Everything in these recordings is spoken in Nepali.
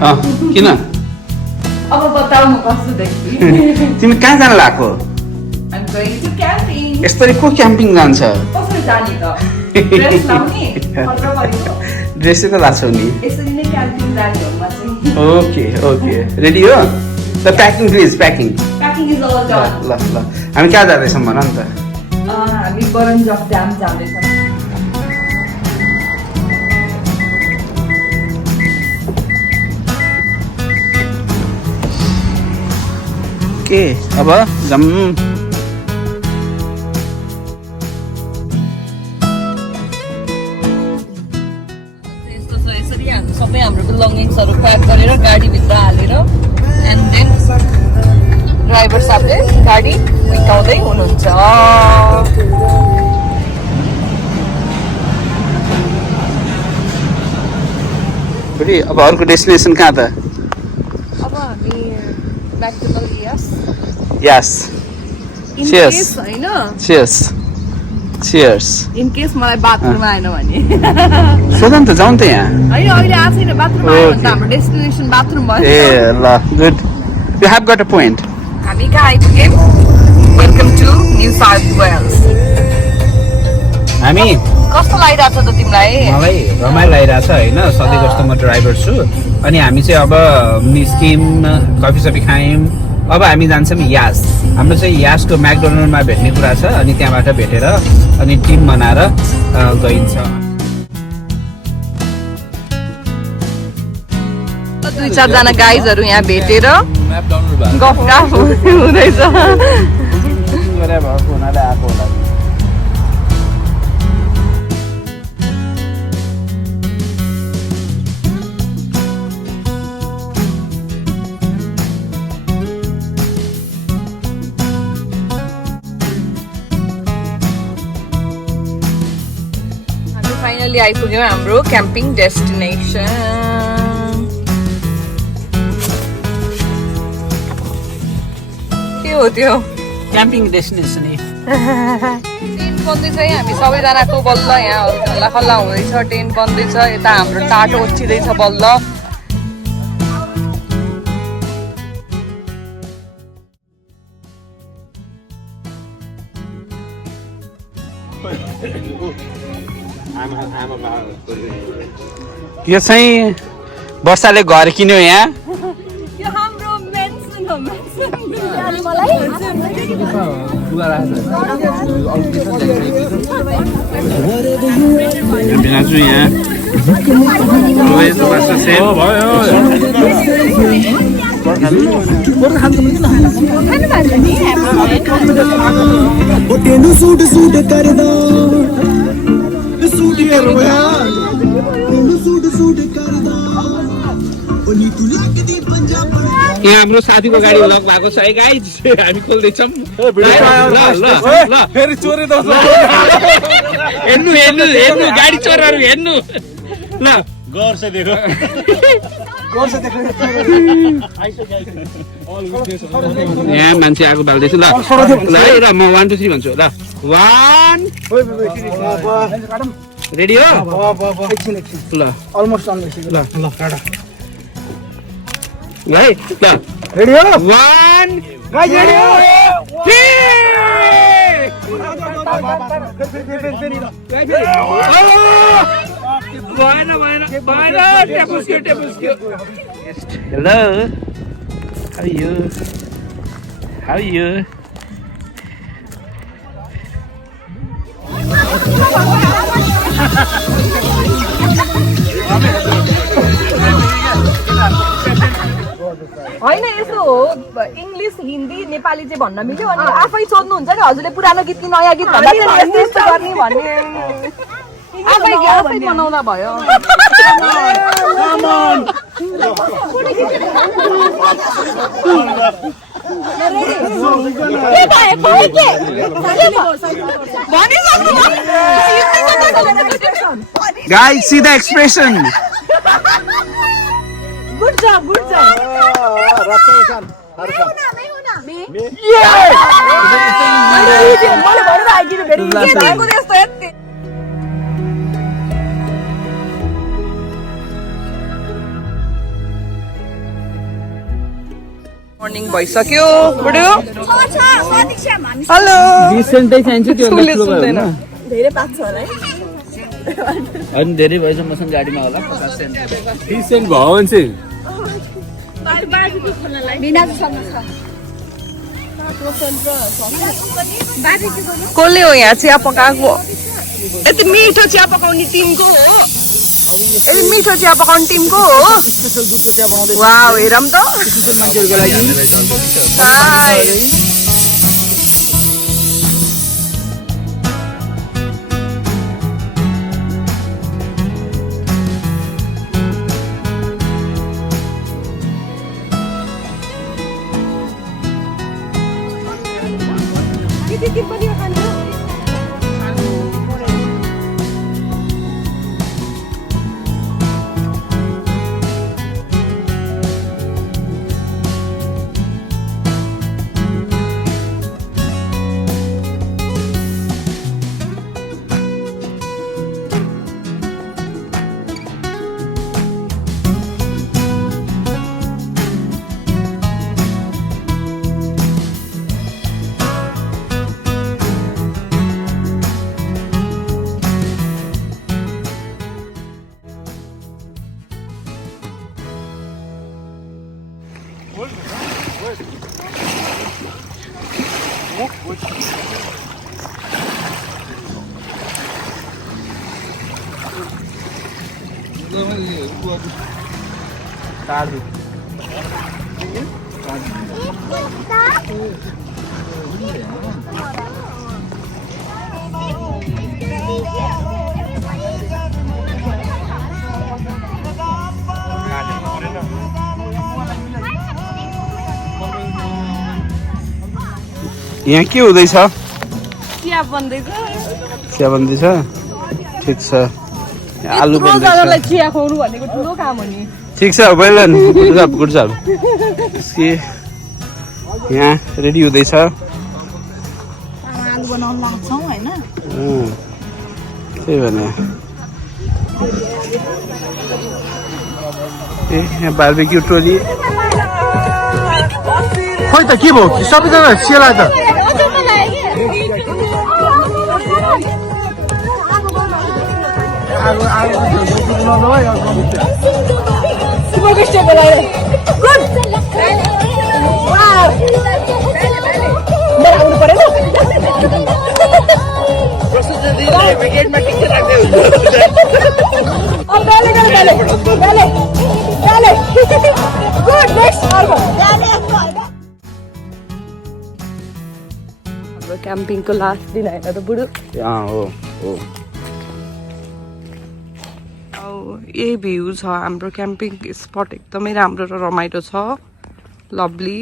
किन अब बताऊ म कस्तो देख्छु तिमी कहाँ जान लाग्यो I'm going to camping यसरी को क्याम्पिङ जान्छ कसरी जाने त ड्रेस लाउने खतरा परेको ड्रेसको लाग्छौ नि यसरी नै क्याम्पिङ जाने हो म चाहिँ ओके ओके रेडी हो त packing please packing packing is all done ल ल हामी कहाँ जाँदैछौँ भन नि त हामी बरन्जक ड्याम जाँदैछौँ के अब जाम सबै हाम्रो बिलोङ्गिङ्सहरू प्याक गरेर गाडीभित्र हालेर एन्ड देन ड्राइभर साहबले गाडी हिँडाउँदै हुनुहुन्छ अब अर्को डेस्टिनेसन कहाँ त अब हामी McDonald yes in Cheers. Case होइन चियर्स चियर्स इन केस मलाई बाथरुम आएन भने सोध नि त जाउँ त यहाँ होइन अहिले आएको छैन बाथरुम आयो भने त हाम्रो डेस्टिनेसन बाथरुम भयो ए ल good you have got a point हामी कहाँ आइपुग्यौँ welcome to New South Wales हामी कस्तो लागिरहेको छ त तिमीलाई मलाई रमाइलो लागिरहेछ होइन सधैँ जस्तो म ड्राइभर छु अनि हामी चाहिँ अब निस्क्यौँ कफी सफी खायौँ अब हामी जान्छौँ यास हाम्रो चाहिँ यासको म्याकडोनल्डमा भेट्ने कुरा छ अनि त्यहाँबाट भेटेर अनि टिम बनाएर गइन्छ दुई चारजना गाइजहरू यहाँ भेटेर गफगाफ हुँदैछ हुनाले आएको होला फाइनली आइपुग्यौँ हाम्रो क्याम्पिङ डेस्टिनेसन के हो त्यो क्याम्पिङ डेस्टिनेसन टेन्ट बन्दैछ है हामी सबैजनाको बल्ल यहाँ हल्ला खल्ला हुँदैछ टेन्ट बन्दैछ यता हाम्रो टाटो ओछिँदैछ बल्ल यो चाहिँ वर्षाले घर किन्यो यहाँ बिनाजु यहाँ सूट सूट कर दो सूट सूट कर दो यहाँ हाम्रो साथीको गाडी लक भएको छ है गाइज हामी खोल्दैछौँ हेर्नु हेर्नु हेर्नु गाडी चोरहरू हेर्नु ल गौर से देखो यहाँ मान्छे आगो बाल्दैछु ल ल है र म 1 2 3 भन्छु ल 1 रेडी हो ल अलमोस्ट ल ल काट ल है ल रेडी हो 1 गाइस रेडी हो Hello. How are you? How are you? होइन यसो हो इङ्ग्लिस हिन्दी नेपाली चाहिँ भन्न मिल्यो अनि आफै सोध्नुहुन्छ नि हजुरले पुरानो गीत कि नयाँ गीत भन्दा चाहिँ यस्तो यस्तो गर्ने भन्ने आफै बनाउँदा भयो Guys, see the expression. Good job, good job. Morning भइसक्यो बुढो हेलो रिसेन्टै चाहिन्छ त्यो उसले सुन्दैन अनि धेरै भएछ मसँग गाडीमा होला 50 सेन्ट 30 सेन्ट भयो भने चाहिँ कसले हो यहाँ चिया पकाएको यति मिठो चिया पकाउने टिमको हो यति मिठो चिया पकाउने टिमको हो वाउ हेरौँ त हाय यहाँ के हुँदैछ चिया बन्दैछ चिया बन्दैछ ठिक छ आलु बन्दैछ चिया खुवाउनु भनेको ठुलो काम हो नि ठिक छ वेल डन गुड जब यहाँ रेडी हुँदैछ आलु बनाउन लाग्छौँ होइन त्यही भने ए यहाँ बार्बेक्यू ट्रोली खोइ त के भयो सबैजना सेला त क्याम्पिङको लास्ट दिन होइन त बुढो हो यही भ्यू छ हाम्रो क्याम्पिङ स्पट एकदमै राम्रो र रमाइलो छ लभली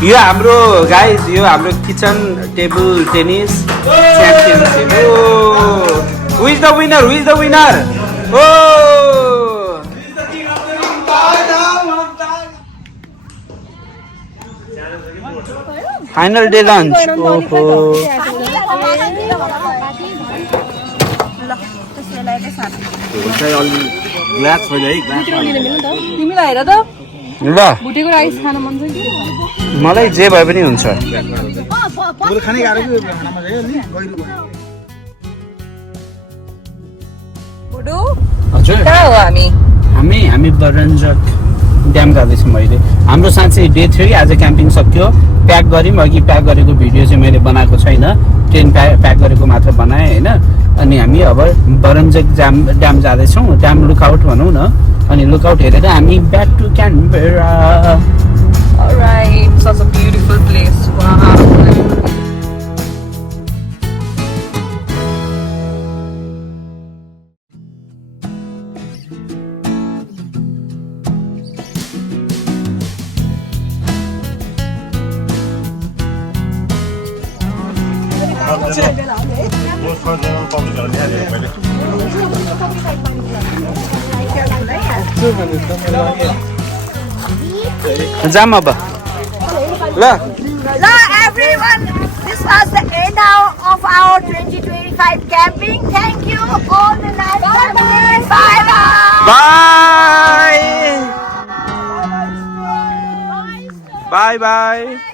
यो हाम्रो गाइज यो हाम्रो kitchen table tennis championship who is the winner ओ फाइनल डे लन्च ओहो तिमीलाई हेर त ल भुटेको राइस खान मन छ कि मलाई जे भए पनि हुन्छ बुढो हजुर कहाँ हो हामी बरन्जक ड्याम जाँदैछौँ अहिले हाम्रो साँच्चै डे 3 आज क्याम्पिङ सक्यो प्याक गऱ्यौँ अघि प्याक गरेको भिडियो चाहिँ मैले बनाएको छैन टेन्ट प्याक गरेको मात्र बनाएँ होइन अनि हामी अब बरन्जक ड्याम जाँदैछौँ ड्याम लुकआउट भनौँ न अनि लुकआउट हेरेर हामी back to Canberra Alright, such a beautiful place. Wow. जाम अब ल Hello everyone, this was the end of our 2025 camping. Thank you all the night. Bye bye. By by by